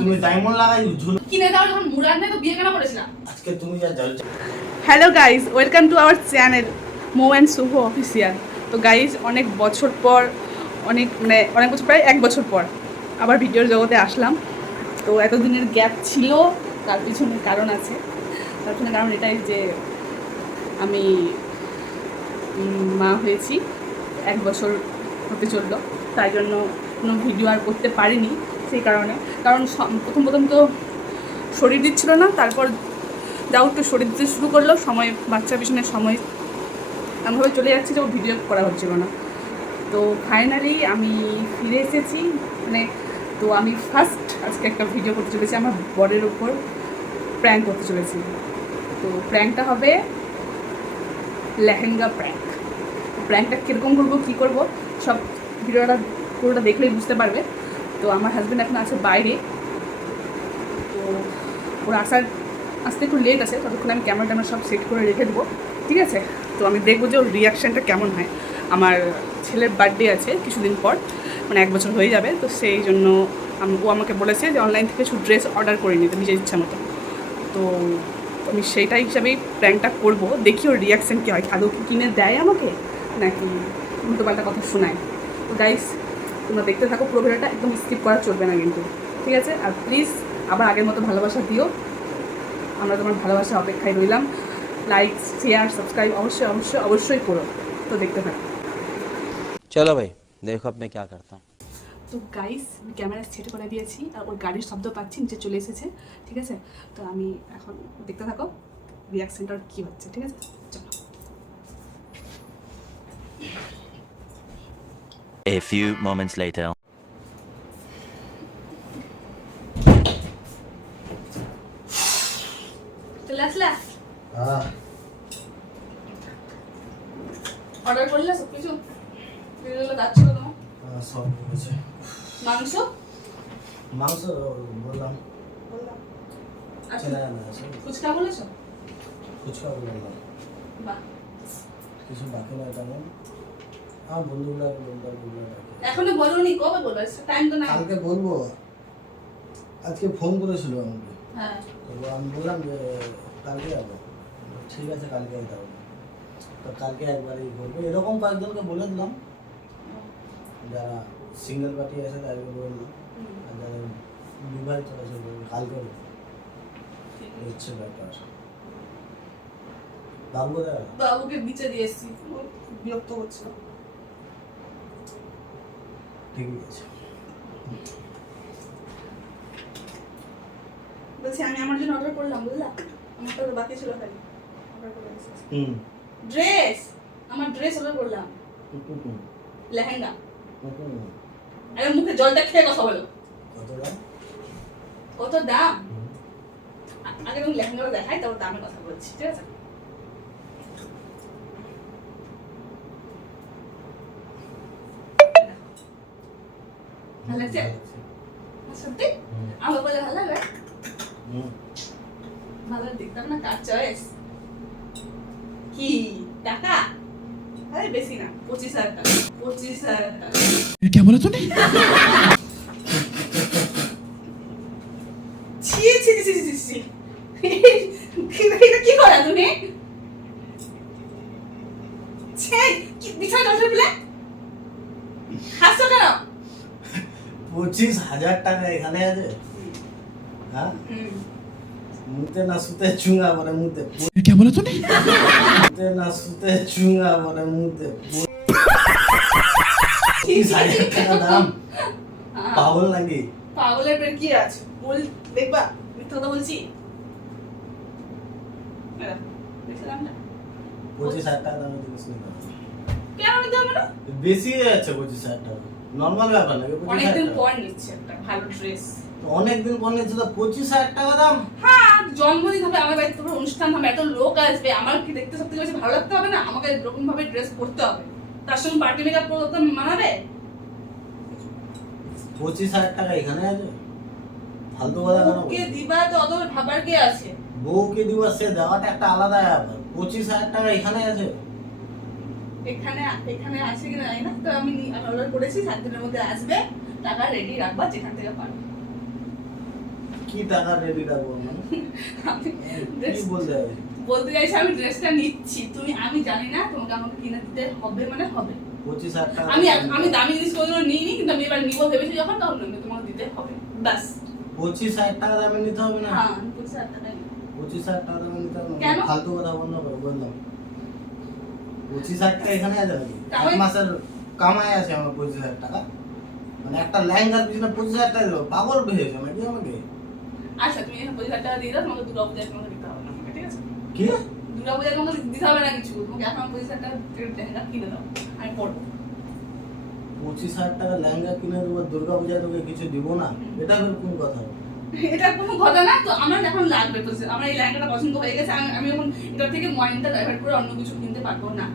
তুমি ডায়মন্ড লাগাই ঝুল কিনে দাও যখন মুরাদ নেই তো বিয়ে কেন করেছিলাম আজকে তুমি যা জল hello guys welcome to our channel Md and Shubho official তো গাইজ অনেক বছর পর অনেক মানে অনেক বছর প্রায় এক বছর পর আবার ভিডিওর জগতে আসলাম। তো এতদিনের গ্যাপ ছিল তার পিছনে কারণ আছে। তার পিছনে কারণ এটাই যে আমি মা হয়েছি এক বছর হতে চলল। তাই জন্য কোনো ভিডিও আর করতে পারিনি। সেই কারণে। কারণ প্রথম প্রথম তো শরীর দিচ্ছিল না, তারপর যাও একটু শরীর দিতে শুরু করল, সময়, বাচ্চার পিছনে সময়। এমনভাবে চলে যাচ্ছে যে ও ভিডিও করা হচ্ছিল না। তো ফাইনালি আমি ফিরে এসেছি মানে তো আমি ফার্স্ট আজকে একটা ভিডিও করতে চলেছি, আমার বরের উপর প্র্যাঙ্ক করতে চলেছি। তো প্র্যাঙ্কটা হবে লেহেঙ্গা প্র্যাঙ্ক প্র্যাঙ্কটা কীরকম করব, কী করব, সব ভিডিওটা পুরোটা দেখলেই বুঝতে পারবে। তো আমার হাজব্যান্ড এখন আছে বাইরে। তো ওর আসার, আসতে একটু লেট আছে, ততক্ষণ আমি ক্যামেরা ট্যামেরা সব সেট করে রেখে দেবো, ঠিক আছে? তো আমি দেখব যে ওর রিয়াকশানটা কেমন হয়। আমার ছেলের বার্থডে আছে কিছুদিন পর মানে এক বছর হয়ে যাবে, তো সেই জন্য ও আমাকে বলেছে যে অনলাইন থেকে কিছু ড্রেস অর্ডার করে নিতে, নিজের ইচ্ছা মতো। তো আমি সেইটা হিসাবেই প্র্যাঙ্কটা করব, দেখি ওর রিয়াকশান কী হয়। কি কিনে দেয় আমাকে? নাকি উল্টো পাল্টা কথা শোনায়। তো গাইস তোমরা দেখতে থাকো পুরো ভিডিওটা একদম স্কিপ করা চলবে না কিন্তু। ঠিক আছে? আর প্লিজ আবার আগের মতো ভালোবাসা দিও। আমরা তোমার ভালোবাসা অপেক্ষায় রইলাম। লাইক শেয়ার সাবস্ক্রাইব অবশ্যই অবশ্যই অবশ্যই করো। তো দেখতে থাকো। চলো ভাই দেখো আপনি কে করতাম। তো গাইস আমি ক্যামেরা সেট করে দিয়েছি আর ওই গাড়ির শব্দ পাচ্ছি নিচে চলে এসেছে। ঠিক আছে? তো আমি এখন দেখতে থাকো রিয়াকশনটা কী হচ্ছে। ঠিক আছে? চলো। A few moments later. চলে আসলা অর্ডার করলে সব কিছু হ্যাঁ, সব হয়েছে। মাংস? মাংস বললাম। আর চেনা ফুচকা বলেছ? ফুচকা বললাম। বাহ। কিছু বাকি নয় তেমন। আমার বন্ধুগুলো বন্ধুরা ডাকে। এখনও বলোনি কবে বলব? টাইম তো নাই। কালকে বলব। আজকে ফোন করেছিল আমাকে। হ্যাঁ। আমি বললাম যে কালকে যাব। ঠিক আছে কালকে যাব। তো কালকে একবারই করব এরকম কয়েকজনকে বলে দিলাম। যারা সিঙ্গেল পার্টি আছে তাদেরকে বলে দিলাম। আর যারা বিবাহিত আছে কালকে। হচ্ছে ব্যাপার। বাবু কোথায়? বাবুকে বিচে দিয়ে এসছি। বিরক্ত করছিল ঠিকই আছে বলছি আমি আমার জন্য অর্ডার করলাম বুঝলা? আমার তো বাকি ছিল খালি। অর্ডার করে হুম। ড্রেস আমার ড্রেস অর্ডার করলাম। লেহেঙ্গা। আরে মুখে জলটা খেয়ে কথা বলো। কত দাম? কত দাম? আগে তুমি লেহেঙ্গাটা দেখাই তারপর দামের কথা বলছি ঠিক আছে? ভালো লাগছে সত্যি? আমার বলে ভালো লাগবে? ভালো দেখতাম না কার চয়েস কি? টাকা? আরে বেশি না পঁচিশ হাজার টাকা পঁচিশ হাজার টাকা। ছি ছি ছি ছি ছি ছি এটা কি করা তুমি ছে কি বিছানা জল ফেলে হাসছো কেন পঁচিশ হাজার টাকা এখানে আছে? হ্যাঁ? মুতে না সুতে বলে মুতে কে বলে তুমি মুতে না সুতে বলে মুতে পঁচিশ হাজার টাকা দাম। পাগল নাকি? পাগলের কি আছে? বল দেখবা মিথ্যা কথা বলছি? পঁচিশ হাজার টাকা দাম কেন বেশি হয়ে যাচ্ছে পঁচিশ হাজার টাকা। নর্মাল ব্যাপার না অনেকদিন পর নিচ্ছে একটা ভালো ড্রেস অনেকদিন পর নিচ্ছে তো পঁচিশ হাজার টাকা দাম? হ্যাঁ জন্মদিন হবে আমার বাড়িতে তোমার অনুষ্ঠান হবে এত লোক আসবে আমার কি দেখতে সব থেকে বেশি ভালো লাগতে হবে না? আমাকে এরকম ভাবে ড্রেস পরতে হবে। তার সঙ্গে পার্টি মেকআপ করতে মানাবে? পঁচিশ হাজার টাকা এখানে আছে? ফালতু কথা কেন কে দিবা তো অত ভাবার কে আছে? বউকে দিবা সে দেওয়াটা একটা আলাদা ব্যাপার। পঁচিশ হাজার টাকা এখানে আছে? এখানে এখানে আছে কিনা জানি না তো আমি অর্ডার করেছি সাত দিনের মধ্যে আসবে টাকা রেডি রাখবা যেখান থেকে পারো। কি টাকা রেডি রাখব মানে কি বলতে হবে বলতে চাইছি আমি ড্রেসটা নিচ্ছি। তুমি আমি জানি না তোমাকে আমাকে কিনে দিতে হবে মানে হবে। পঁচিশ হাজার টাকা আমি আমি দামি জিনিস কোনোদিনও নিইনি কিন্তু আমি এবার নিবো ভেবেছি যখন তখন আমাকে তোমাকে দিতে হবে। ব্যাস। পঁচিশ হাজার টাকা দামে নিতে হবে না? হ্যাঁ আমি পঁচিশ হাজার টাকা পঁচিশ হাজার টাকা দামে নিতে হবে কেন? ফালতু কথা বন্ধ করো বললাম পঁচিশ হাজার টাকা এখানে আছে এক মাসের কামাই আছে আমার পঁচিশ হাজার টাকা। মানে একটা লেহেঙ্গার পিছনে পঁচিশ হাজার টাকা দিল। পাগল পেয়েছে নাকি আমাকে আচ্ছা তুমি এখানে পঁচিশ হাজার টাকা দিয়ে দাও তোমাকে দুর্গা পূজায় তোমাকে দিতে হবে না ঠিক আছে? কি? দুর্গা পূজায় তোমাকে দিতে হবে না কিছু। তোমাকে এখন পঁচিশ হাজার টাকা কিনে দাও আমি পড়ব পঁচিশ হাজার টাকা লেহেঙ্গা কিনে দেবো দুর্গা পূজায় তোকে কিছু দিব না? এটা কোন কথা? এটা কোনো কথা না তো আমার এখন লাগবে তো আমার এই লেহেঙ্গাটা পছন্দ হয়ে গেছে আমি এখন এটা থেকে মাইন্ডটা ডাইভার্ট করে অন্য কিছু কিনতে পারব না।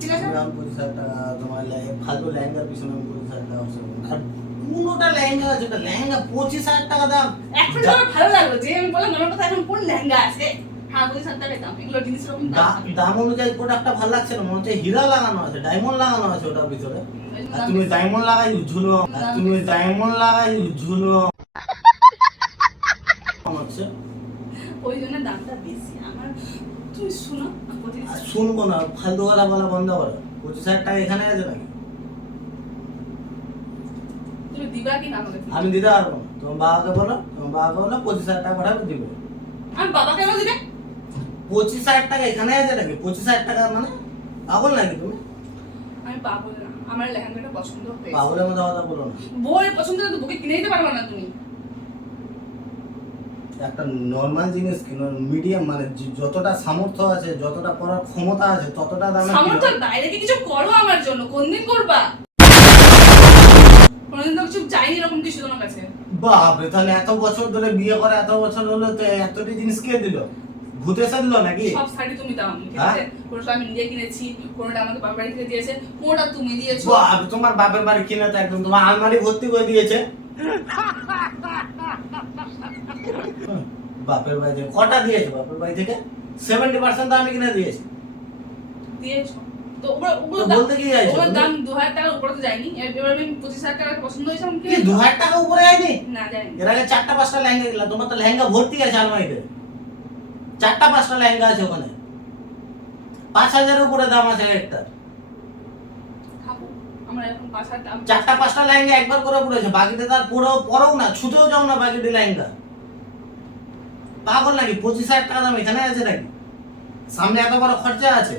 ঠিক আছে? আমি এখন পঁচিশ হাজার টাকা তোমার লে- ফালতু লেহেঙ্গার পিছনে আমি পঁচিশ হাজার টাকা খরচ করব পনেরোটা লেহেঙ্গা পঁচিশ হাজার টাকা দাম। এখন তো আমার ভালো লাগল যে আমি বললাম আমার কথা এখন কোন লেহেঙ্গা আছে? হ্যাঁ দাম অনুযায়ী প্রোডাক্টটা ভালো লাগছে না মনে হচ্ছে হীরা লাগানো আছে ডায়মন্ড লাগানো আছে ওটার ভিতরে। তুমি ডায়মন্ড লাগাই ঝুলো তুমি ডায়মন্ড লাগাই ঝুলো হচ্ছে? ওই জন্য দামটা বেশি। আমার তুমি শুনো শুনব না ফালতু কথা বলা বন্ধ করো। পঁচিশ হাজার টাকা এখানে আছে নাকি? তুমি দিবা কি না আমি দিতে পারব না। তোমার বাবাকে বলো তোমার বাবাকে বলো পঁচিশ হাজার টাকা পাঠাবে দিবে। আমি বাবাকে কেন দিবে? পঁচিশ হাজার টাকা এখানে আছে নাকি? পঁচিশ হাজার টাকা মানে? পাগল নাকি তুমি? আমি পাবো না। আমার লেহেঙ্গাটা পছন্দ হয়েছে। পাগলের মতো কথা বলো না। বউয়ের পছন্দ তো বুকে কিনে দিতে পারবে না তুমি। একটা নর্মাল জিনিস কিনো মিডিয়াম মানে যতটা সামর্থ্য আছে যতটা পড়ার ক্ষমতা আছে ততটা দামে কিনো। সামর্থ্যের বাইরে কি কিছু করো আমার জন্য। কোনদিন করবা? কোনদিন তো কিছু চাইনি এরকম কিছু তোমার কাছে? বাপরে তাহলে এত বছর ধরে বিয়ে করে এত বছর হলো তো এতটি জিনিস কে দিল? ভূতে এসে দিল নাকি? সব শাড়ি তুমি দাও ঠিক হ্যাঁ? আছে? কোনোটা আমি নিজে কিনেছি কোনোটা আমাকে বাবার বাড়ি থেকে দিয়েছে কোনোটা তুমি দিয়েছ। বাপ, তোমার বাপের বাড়ি কিনে তো একদম তোমার আলমারি ভর্তি করে দিয়েছে। বাপের বাড়ি থেকে। কটা দিয়েছে বাপের বাড়ি থেকে? সেভেন্টি পার্সেন্ট আমি কিনে দিয়েছি। দিয়েছ। তো ওগুলো বলতে কি দাম দু হাজার টাকার উপরে তো যায়নি। এবার আমি পঁচিশ হাজার টাকা পছন্দ হয়েছে কি দু হাজার টাকা উপরে আইনি না এর আগে চারটা পাঁচটা লেহেঙ্গা দিলাম তোমার তো লেহেঙ্গা ভর্তি আছে আলমারিতে। চারটা পাঁচটা লেহেঙ্গা আছে ওখানে। পাঁচ হাজারের উপরে দাম আছে একটা। চারটা পাঁচটা লেহেঙ্গা একবার করে পড়েছে বাকিতে তার পুরো পরেও না ছুটেও যাও না বাকিটি লেহেঙ্গা। পাগল নাকি? পঁচিশ হাজার টাকা দাম এখানে আছে নাকি? সামনে এত বড় খরচা আছে।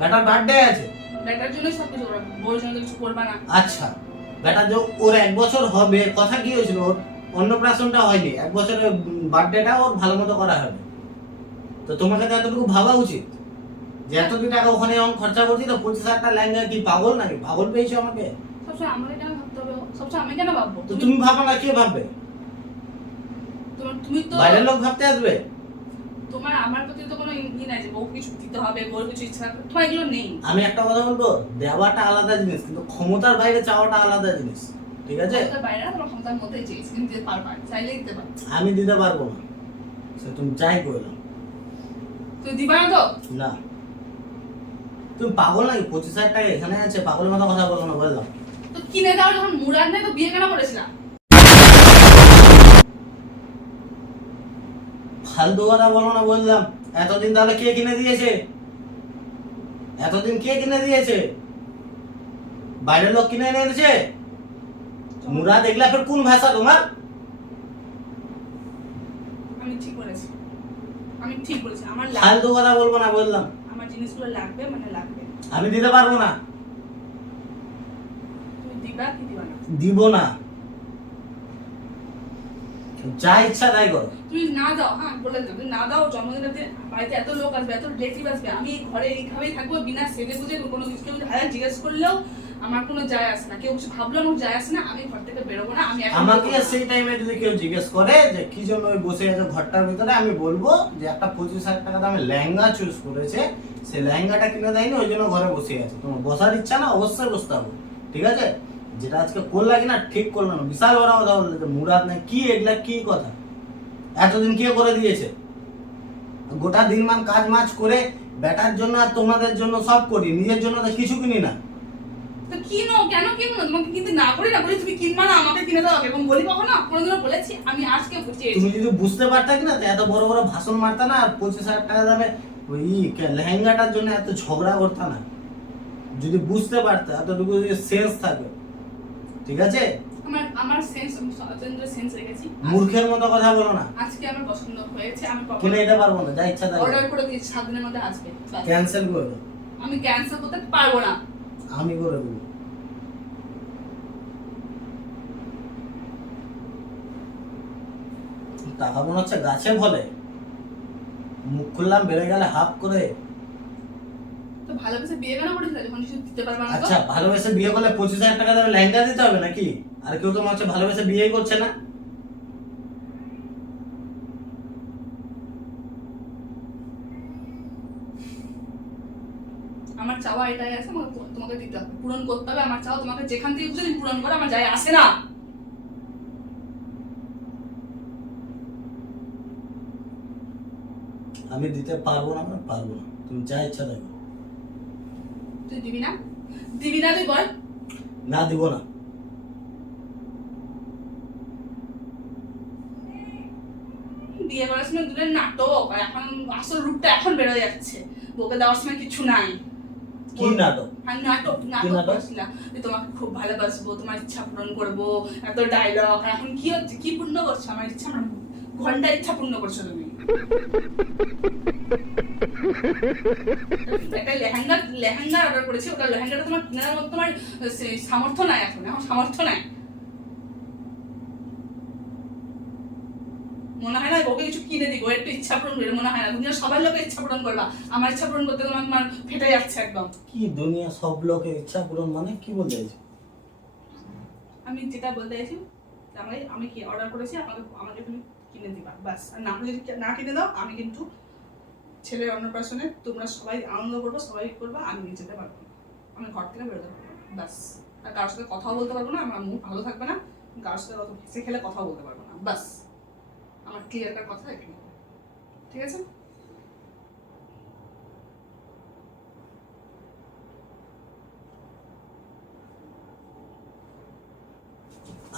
বেটার বার্থডে আছে। ব্যাটার জন্যই সব কিছু করব জন্য কিছু না। আচ্ছা। বেটা যে ওর এক বছর হবে কথা কি হয়েছিল? ওর অন্নপ্রাশনটা হয়নি। এক বছরের বার্থডেটা ওর ভালো মতো করা হবে। তো তোমাকে তো এতটুকু ভাবা উচিত? যে এতদিন টাকা ওখানে যখন খরচা করছি তো পঁচিশ হাজার টাকা লেহেঙ্গা কি পাগল নাকি? পাগল পেয়েছ আমাকে? সবসময় আমাকে কেন ভাবতে হবে? সবসময় আমি কেন ভাববো? তো তুমি ভাবো না কে ভাববে? তোমার তুমি তো বাইরের লোক ভাবতে আসবে। তোমার আমার প্রতি তো কোনো ই নাই যে বউ কিছু দিতে হবে কিছু ইচ্ছা থাকবে তোমার এগুলো নেই। আমি একটা কথা বলব দেওয়াটা আলাদা জিনিস কিন্তু ক্ষমতার বাইরে চাওয়াটা আলাদা জিনিস ঠিক আছে? ক্ষমতার বাইরে না তোমার ক্ষমতার মধ্যেই দিতে পারবা চাইলে দিতে আমি দিতে পারব না। সে তুমি যাই করলাম তুই দিবা না তো? না। তুমি পাগল নাকি? পঁচিশ হাজার টাকা এখানে আছে পাগলের মতো কথা বলো না বললাম তো কিনে দাও যখন মুরাদ নেই তো বিয়ে কেন করেছিলাম ফালতু কথা বলো না বললাম। এতদিন তাহলে কে কিনে দিয়েছে? এতদিন কে কিনে দিয়েছে? বাইরের লোক কিনে এনে এনেছে? মুরা দেখলে ফের কোন ভাষা তোমার? আমি ঠিক বলেছি। আমি ঠিক বলেছি। আমার ফালতু কথা বলব না বললাম। আমার জিনিসগুলো লাগবে মানে লাগবে। আমি দিতে পারব না। তুমি দিবা কি দিবা না? দিব না। যা ইচ্ছা তাই করো। তুমি না দাও হ্যাঁ বলে দিলাম তুমি না দাও জন্মদিনে বাড়িতে এত লোক আসবে এত রিলেটিভ আসবে। আমি ঘরে এইভাবেই থাকব বিনা সেজে গুজে কোনো কিছু কেউ হাজার জিজ্ঞেস করলেও আমার কোনো যায় আসে না। কেউ কিছু ভাবলো আমার যায় আসে না আমি ঘর থেকে বেরোবো না আমি আমাকে সেই টাইমে যদি কেউ জিজ্ঞেস করে যে কি জন্য ওই বসে আছে ঘরটার ভিতরে? আমি বলব যে একটা পঁচিশ হাজার টাকা দামে লেহেঙ্গা চুজ করেছে। সেই লেহেঙ্গাটা কিনে দেয়নি ওই জন্য ঘরে বসে আছে। তোমার বসার ইচ্ছা না অবশ্যই বসতে হবে। ঠিক আছে? যেটা আজকে করলা কিনা ঠিক করল না। বিশাল বড় কথা বললে যে মুরাদ নাই। কি এগুলা কি কথা? এতদিন কে করে দিয়েছে? গোটা দিন মান কাজ মাজ করে বেটার জন্য আর তোমাদের জন্য সব করি। নিজের জন্য তো কিছু কিনি না। তো কিনো? কেন কিনবো তোমাকে কিনতে না করি না বলি তুমি কিনবা না আমাকে কিনে দাও। এবং বলি কখনো? কোনোদিনও বলেছি আমি আজকে বুঝিয়েছি তুমি যদি বুঝতে পারতে কি না তো এত বড় বড় ভাষণ মারতা না আর পঁচিশ হাজার টাকা দামে ওই লেহেঙ্গাটার জন্য এত ঝগড়া করতা না। যদি বুঝতে পারতে এতটুকু যদি সেন্স থাকে। ঠিক আছে? আমার আমার সেন্স স্বতন্ত্র সেন্স রেখেছি। মূর্খের মতো কথা বলো না। আজকে আমার পছন্দ হয়েছে আমি কিনে নিতে পারব না যা ইচ্ছা তাই অর্ডার করে। দিয়েছি সাত দিনের মধ্যে আসবে ক্যান্সেল করে দাও। আমি ক্যান্সেল করতে পারব না। আমি করে দেবো। টাকা মনে হচ্ছে গাছে ফলে মুখ খুললাম বেড়ে গেলে হাফ করে তো ভালোবেসে বিয়ে কেন করেছিল? যখন কিছু দিতে পারবে না আচ্ছা ভালোবেসে বিয়ে করলে পঁচিশ হাজার টাকা দেবে লেহেঙ্গা দিতে হবে নাকি? আর কেউ তো হচ্ছে ভালোবেসে বিয়েই করছে না। আমার চাওয়া এটাই আছে আমাকে তোমাকে দিতে হবে পূরণ করতে হবে। আমার চাওয়া তোমাকে যেখান থেকে তুমি পূরণ করো আমার যায় আসে না। আমি দিতে পারব না মানে পারব না। তুমি যা ইচ্ছা দেখো তুই দিবি না? দিবি না তুই বল। না দিব না। বিয়ে করার সময় দূরের নাটক আর এখন আসল রূপটা এখন বেরোয় যাচ্ছে। বউকে দেওয়ার সময় কিছু নাই। কি নাটক? আর নাটক নাটক? যে তোমাকে খুব ভালোবাসবো তোমার ইচ্ছা পূরণ করব এত ডায়লগ আর এখন কি হচ্ছে কি পূর্ণ করছ? আমার ইচ্ছা ঘণ্টা ইচ্ছা পূর্ণ করছ তুমি। একটা লেহেঙ্গা লেহেঙ্গা অর্ডার করেছি। ওটা লেহেঙ্গাটা তোমার কেনার মতো তোমার সামর্থ্য নাই এখন। এখন সামর্থ্য নাই। মনে হয় না ওকে কিছু কিনে দিব। একটু ইচ্ছা পূরণ মনে হয় না। দুনিয়া লোকের ইচ্ছা পূরণ করবা। আমার ইচ্ছা পূরণ করতে তোমার ফেটে যাচ্ছে একদম। কি দুনিয়া সব লোকের ইচ্ছা পূরণ মানে? কি বলতে চাইছো? আমি যেটা বলতে চাইছি আমি আমি কি অর্ডার করেছি? আমাকে আমাকে তুমি কিনে দিবা। বাস আর না যদি না কিনে দাও আমি কিন্তু ছেলের অন্নপ্রাশনে তোমরা সবাই আনন্দ করব সবাই করবা আমি নিয়ে যেতে পারব আমি ঘর থেকে বেরোতে পারব বাস আর কারোর সাথে কথাও বলতে পারব না আমার মুখ ভালো থাকবে না। কারোর সাথে অত হেসে খেলে কথাও বলতে পারব না। বাস আমার ক্লিয়ার কার কথা এখানে। ঠিক আছে?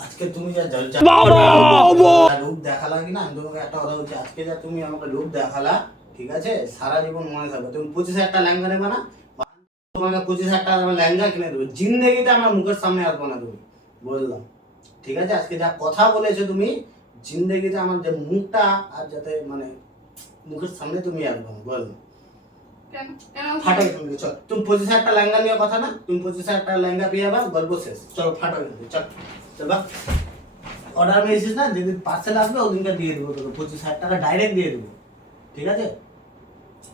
আজকে তুমি যা জলচা রূপ দেখালা কিনা? আমি তোমাকে একটা কথা বলছি। আজকে যা তুমি আমাকে রূপ দেখালা ঠিক আছে? সারা জীবন মনে থাকবে। তুমি পঁচিশ হাজার টাকা লেহেঙ্গা নেবে না? তোমাকে পঁচিশ হাজার টাকা লেহেঙ্গা কিনে দেবো। জিন্দগিতে আমার মুখের সামনে আসব না তুমি বললাম ঠিক আছে? আজকে যা কথা বলেছ তুমি জিন্দগিতে আমার যে মুখটা আর যাতে মানে মুখের সামনে তুমি আসব না বললাম ফাটাই তুমি চল। তুমি পঁচিশ হাজার টাকা লেহেঙ্গা নিয়ে কথা না তুমি পঁচিশ হাজার টাকা লেহেঙ্গা পেয়ে যাবা গল্প শেষ। চলো ফাটাই তুমি চল। চল বা। অর্ডার মেরেছিস না? যেদিন পার্সেল আসবে ওদিনকে দিয়ে দেবো তোকে। পঁচিশ হাজার টাকা ডাইরেক্ট দিয়ে দেবো। ঠিক আছে?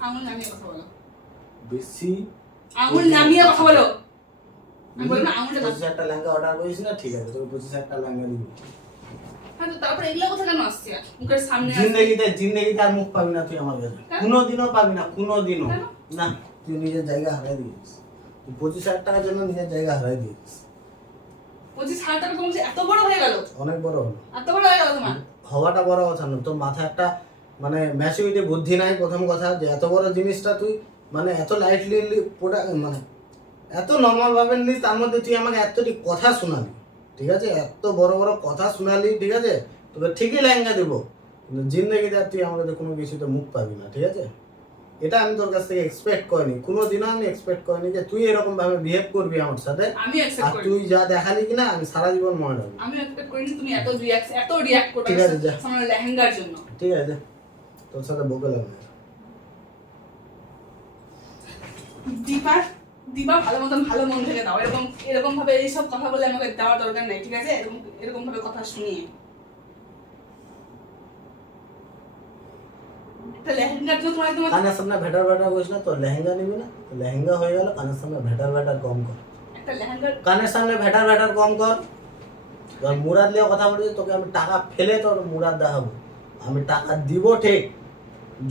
আঙুল নামিয়ে কথা বলো। বেশি আঙুল নামিয়ে কথা বলো। আমি বলব আঙুলটা পঁচিশ হাজার টাকা লেহেঙ্গা অর্ডার করেছিস না ঠিক আছে তোকে পঁচিশ লেহেঙ্গা দিব। হ্যাঁ তো তারপরে এগুলো কথা কেন আসছে? মুখের সামনে জিন্দগিতে জিন্দগিতে আর মুখ পাবি না তুই আমার কাছে। কেন? পাবি না কোনো? না তুই নিজের জায়গা হারাই দিয়েছিস। তুই পঁচিশ হাজার টাকার জন্য নিজের জায়গা হারাই দিয়েছিস। পঁচিশ হাজার টাকা তোমার কাছে এত বড় হয়ে গেল? অনেক বড় হলো। এত বড় হয়ে গেল তোমার? হওয়াটা বড় কথা না তোর মাথায় একটা মানে ম্যাচুরিটি বুদ্ধি নাই প্রথম কথা যে এত বড় জিনিসটা তুই মানে এত লাইটলি প্রোডাক্ট মানে এত নর্মাল ভাবে নিস তার মধ্যে তুই আমাকে এতটি কথা শোনালি ঠিক আছে? এত বড় বড় কথা শোনালি ঠিক আছে? তোকে ঠিকই লেহেঙ্গা দেবো কিন্তু জিন্দগিতে তুই আমাদের কোনো কিছুতে মুখ পাবি না ঠিক আছে? এটা আমি তোর কাছ থেকে এক্সপেক্ট করিনি কোনো দিনও আমি এক্সপেক্ট করিনি যে তুই এরকম ভাবে বিহেভ করবি আমার সাথে আর তুই যা দেখালি কিনা আমি সারা জীবন মনে রাখব। আমি এক্সপেক্ট করিনি তুমি এত রিয়াক্ট এত রিয়াক্ট করবে ঠিক আছে, লেহেঙ্গার জন্য। ঠিক আছে তোর সাথে বকে লাগবে। দীপা দীপা ভালো মতন ভালো মন থেকে দাও এরকম এরকম ভাবে এইসব কথা বলে আমাকে দেওয়ার দরকার নেই ঠিক আছে? এরকম এরকম ভাবে কথা শুনিয়ে কানের সামনে ভেটার ভেটার না তো লেহেঙ্গা নিবি না? তো লেহেঙ্গা হয়ে গেল কানের সামনে ভেটার ভেটার কম কর। কানের সামনে ভেটার ভেটার কম কর। তোর মুরাদ নিয়ে কথা বলেছি তোকে আমি টাকা ফেলে তোর মুরাদ দেখাবো। আমি টাকা দিব ঠিক।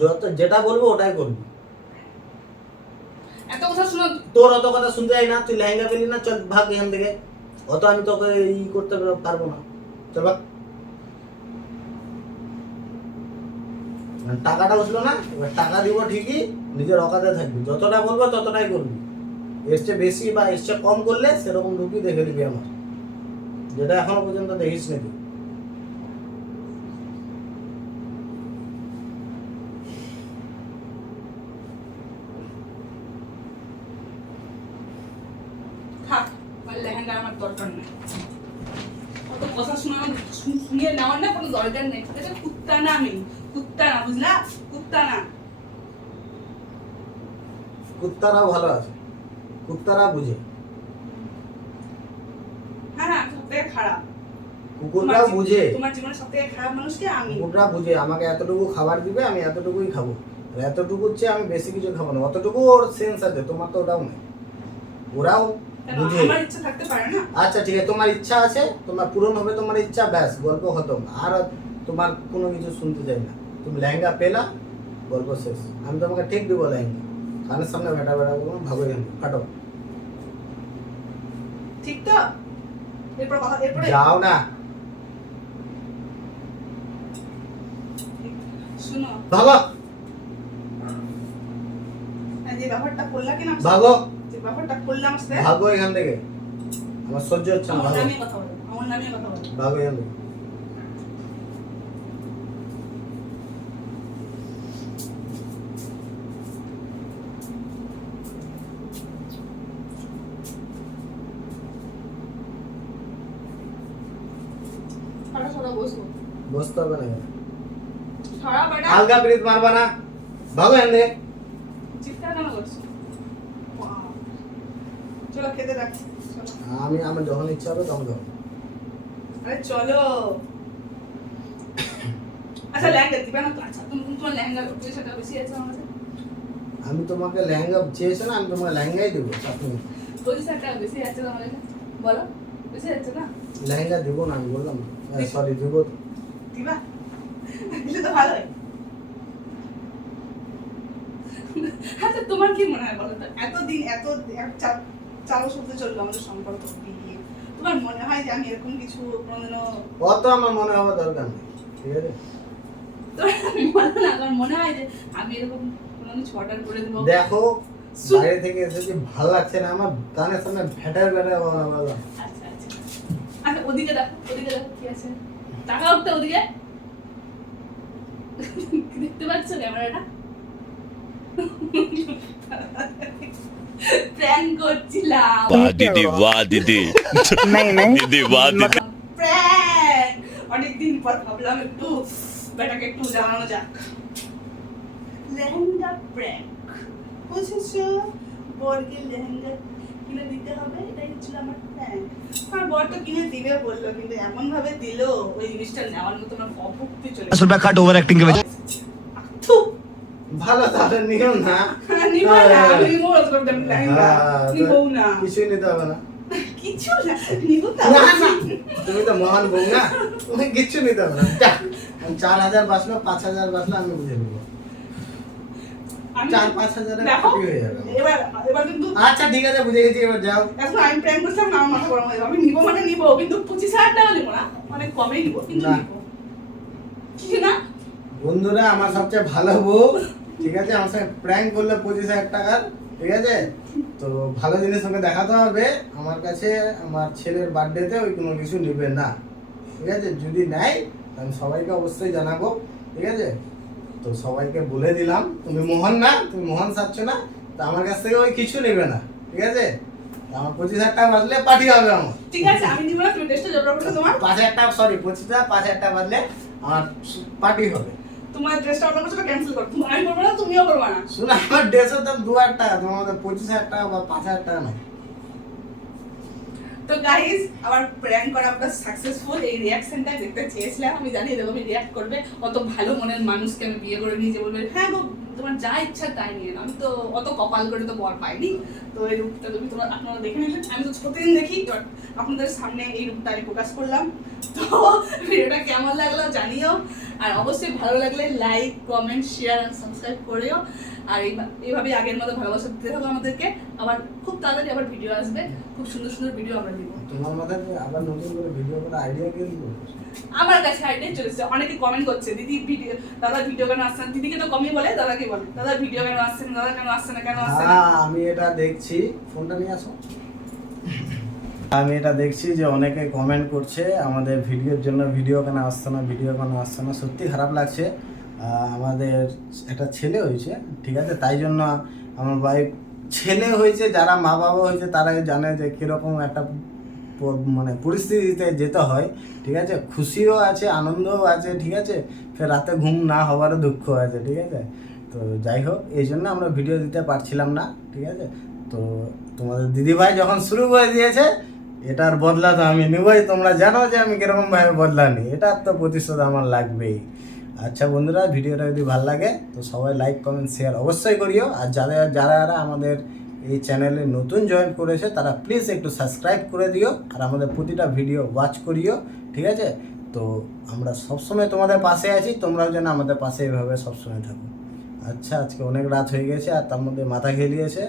যত যেটা বলব ওটাই করবি। এত কথা শোনো। তোর অত কথা শুনতে যাই না তুই লেহেঙ্গা পেলি না চল ভাগ এখান থেকে। অত আমি তোকে ই করতে পারব না। চল ভাগ। টাকাটা উঠল না এবার টাকা দিব ঠিকই নিজের অকাতে থাকবি। যতটা বলব ততটাই করবি। চেয়ে বেশি বা চেয়ে কম করলে সেরকম রূপই দেখে দিবি আমার। যেটা এখনও পর্যন্ত দেখিস নাকি থাক আমার আমার দরকার নেই। অত কথা শোনা শুনিয়ে নেওয়ার না কোনো দরকার নেই। ঠিক আছে কুত্তা না আমি। কুত্তা না বুঝলা? কুত্তা না। কুত্তারা ভালো আছে। কুত্তারা বুঝে। হ্যাঁ হ্যাঁ সব থেকে খারাপ কুকুররাও বুঝে। তোমার জীবনে সব থেকে খারাপ মানুষকে আমি? কুকুররা বুঝে। আমাকে এতটুকু খাবার দিবে আমি এতটুকুই খাব। আর এতটুকুর চেয়ে আমি বেশি কিছু খাব না। অতটুকু ওর সেন্স আছে তোমার তো ওটাও নেই। ওরাও আচ্ছা ঠিক আছে তোমার ইচ্ছা আছে তোমার পূরণ হবে তোমার ইচ্ছা ব্যাস গল্প খতম। আর তোমার কোনো কিছু শুনতে চাই না। তুমি লেহেঙ্গা পেলা গল্প শেষ। আমি তোমাকে ঠিক দেবো লেহেঙ্গা। কানের সামনে ভেটা ভেটা বলব ভাগো এখান ফাটো। ঠিক তো? এরপর কথা এরপরে যাও না। শুনো। ভাগো। হ্যাঁ, ব্যাপারটা করলা কিনা ভাগো। ব্যাপারটা করলাম সাথে ভাগো এখান থেকে। আমার সহ্য হচ্ছে না ভাগো। নামে কথা বলো আমার নামে কথা বলো। ভাগো এখান থেকে। বসতে হবে না আলগা ব্রিজ মারবা না। এখান থেকে। চিৎকার কেন করছ। চলো খেতে রাখছি চলো আমি আমার যখন ইচ্ছা হবে তখন যাব আরে চলো আচ্ছা লেহেঙ্গা দিবে না তো আচ্ছা তুমি তোমার লেহেঙ্গা পয়সাটা বেশি আছে আমার কাছে আমি তোমাকে লেহেঙ্গা চেয়েছে না আমি তোমাকে লেহেঙ্গাই দেবো আপনি পয়সাটা বেশি আছে তোমার কাছে বলো বেশি আছে না লেহেঙ্গা দেবো না আমি বললাম সরি দেবো তো। দিবা দিলে তো ভালোই আচ্ছা তোমার কি মনে হয় বলো তো এতদিন এত এক চার চলল আমাদের সম্পর্ক বিয়ে তোমার মনে হয় যে আমি এরকম কিছু কোনোদিনও অত আমার মনে হওয়া দরকার নেই ঠিক আছে? আমার মনে হয় যে আমি এরকম কোনো কিছু অর্ডার করে দেবো? দেখো বাইরে থেকে ভালো লাগছে না আমার কানের সামনে ভেটার ভেটার বললাম আচ্ছা আচ্ছা। আচ্ছা ওদিকে দেখো ওদিকে দেখো কি আছে। টাকা উঠতে ওদিকে। দেখতে পাচ্ছ ক্যামেরাটা? প্র্যাঙ্ক করছিলাম। বাহ দিদি বাহ দিদি। দিদি বাহ দিদি। প্র্যাঙ্ক অনেকদিন পর ভাবলাম একটু বেটাকে একটু জানানো যাক। লেহেঙ্গা প্র্যাঙ্ক বুঝেছ? বরকে লেহেঙ্গা কিনে দিতে হবে এটাই হচ্ছিল আমার প্ল্যান আমার বর তো কিনে দিবে বলল কিন্তু এমন ভাবে দিল ওই জিনিসটা নেওয়ার মতো আমার অভুক্তি চলে আসলে ব্যাখ্যাটা ওভার অ্যাক্টিং ভালো তাহলে নিও না। হ্যাঁ, কিছুই নিতে হবে না। কিছু না নিবো না না, না, তুমি তো মহান বউ না তুমি কিচ্ছু নিতে হবে না। চার হাজার বাঁচলো পাঁচ হাজার বাঁচলো আমি বুঝে নেব। চার পাঁচ হাজারে হয়ে যাবে। এবার এবার কিন্তু আচ্ছা ঠিক আছে বুঝে গেছি এবার যাও। এখন আমি প্ল্যান করছিলাম না আমার মাথা গরম হয়ে যাবে। আমি নিবো মানে নিবো কিন্তু পঁচিশ হাজার টাকা নিবো না। অনেক কমে নিবো কিন্তু না। নিবো। কি না? বন্ধুরা আমার সবচেয়ে ভালো বউ ঠিক আছে আমার সঙ্গে প্র্যাঙ্ক করল পঁচিশ হাজার টাকার ঠিক আছে? তো ভালো জিনিস সঙ্গে দেখাতে হবে আমার কাছে আমার ছেলের বার্থডেতে ওই কোনো কিছু নেবে না ঠিক আছে? যদি নেয় আমি সবাইকে অবশ্যই জানাব ঠিক আছে? তো সবাইকে বলে দিলাম তুমি মোহন না তুমি মোহন সাচ্ছ না তো আমার কাছ থেকে ওই কিছু নেবে না ঠিক আছে? আমার পঁচিশ হাজার টাকা বাজলে পাঠিয়ে হবে আমার ঠিক আছে আমি নিবো না তুমি টেস্টটা করছ তোমার। পাঁচ হাজার টাকা সরি পঁচিশ হাজার পাঁচ হাজার টাকা বাজলে আমার পার্টি হবে। তোমার ড্রেসটা অর্ডার করছ ক্যান্সেল করো। আমি করব না, তুমিও করব না। শুনে, আমার ড্রেসের দাম দু হাজার টাকা, তোমার পঁচিশ হাজার টাকা বা পাঁচ হাজার টাকা নাই। তো গাইস আমার প্র্যাঙ্ক করা আমরা সাকসেসফুল এই রিয়াকশনটা দেখতে চেয়েছিলাম, আমি জানি এরকমই রিয়াক্ট করবে, অত ভালো মনের মানুষকে আমি বিয়ে করে নিয়ে বলবে হ্যাঁ তোমার যা ইচ্ছা তাই নিয়ে। আমি তো অত কপাল করে তো বর পাইনি। তো এই রূপটা তুমি তোমার, আপনারা দেখে নিলেন আমি তো প্রতিদিন দেখি আপনাদের সামনে এই রূপটা আমি প্রকাশ করলাম। তো ভিডিওটা কেমন লাগল জানিও। আর অবশ্যই ভালো লাগলে লাইক কমেন্ট শেয়ার আর সাবস্ক্রাইব করেও। আর এইভাবে আগের মতো ভালোবাসা দিতে থাকো আমাদেরকে। আবার খুব তাড়াতাড়ি আবার ভিডিও আসবে। খুব সুন্দর সুন্দর ভিডিও আমরা দিব তোমার মাথায় আবার নতুন করে ভিডিও করার আইডিয়া কে দিল আমার কাছে আইডিয়া চলেছে অনেকে কমেন্ট করছে দিদি ভিডিও দাদা ভিডিও কেন আসছে না? দিদিকে তো কমই বলে দাদাকে বলে দাদা ভিডিও কেন আসছে না? দাদা কেন আসছে না? কেন আসছে না? হ্যাঁ আমি এটা দেখছি। ফোনটা নিয়ে আসো। আমি এটা দেখছি যে অনেকে কমেন্ট করছে আমাদের ভিডিওর জন্য ভিডিও কেন আসছে না? ভিডিও কেন আসছে না? সত্যি খারাপ লাগছে। আমাদের একটা ছেলে হয়েছে, ঠিক আছে? তাই জন্য আমার ওয়াইফ ছেলে হয়েছে, যারা মা বাবা হয়েছে তারাই জানে যে কীরকম একটা মানে পরিস্থিতিতে যেতে হয়, ঠিক আছে? খুশিও আছে, আনন্দও আছে, ঠিক আছে? ফের রাতে ঘুম না হওয়ারও দুঃখ আছে, ঠিক আছে? তো যাই হোক, এই জন্য আমরা ভিডিও দিতে পারছিলাম না, ঠিক আছে? তো তোমাদের দিদিভাই যখন শুরু করে দিয়েছে, এটার বদলা তো আমি নেবই। তোমরা জানো যে আমি কীরকমভাবে বদলা নিই। এটার তো প্রতিশোধ আমার লাগবেই। আচ্ছা বন্ধুরা, ভিডিওটা যদি ভালো লাগে, তো সবাই লাইক কমেন্ট শেয়ার অবশ্যই করিও। আর যারা যারা যারা আমাদের এই চ্যানেলে নতুন জয়েন করেছে, তারা প্লিজ একটু সাবস্ক্রাইব করে দিও আর আমাদের প্রতিটা ভিডিও ওয়াচ করিও, ঠিক আছে? তো আমরা সবসময় তোমাদের পাশে আছি, তোমরাও যেন আমাদের পাশে এভাবে সবসময় থাকো। আচ্ছা আজকে অনেক রাত হয়ে গেছে আর তার মধ্যে মাথা খেলিয়েছে।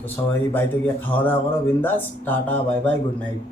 তো সবাই বাড়িতে গিয়ে খাওয়া দাওয়া করো, বিন্দাস, tata bye bye good night